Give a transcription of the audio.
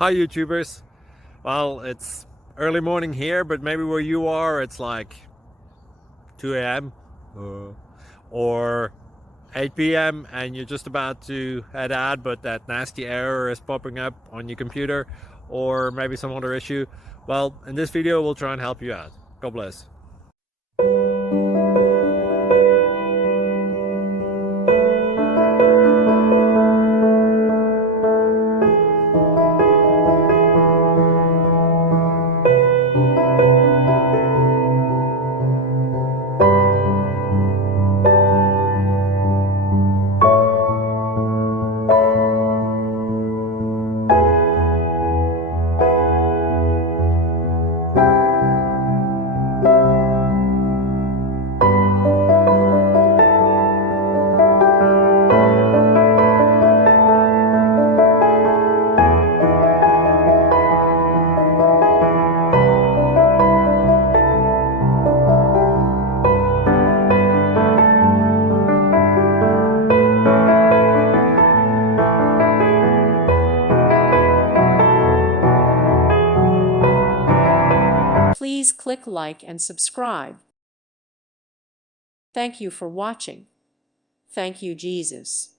Hi YouTubers. Well, it's early morning here, but maybe where you are it's like 2 a.m. Or 8 p.m. and you're just about to head out, but that nasty error is popping up on your computer, or maybe some other issue. Well, in this video we'll try and help you out. God bless. Please click like and subscribe. Thank you for watching. Thank you, Jesus.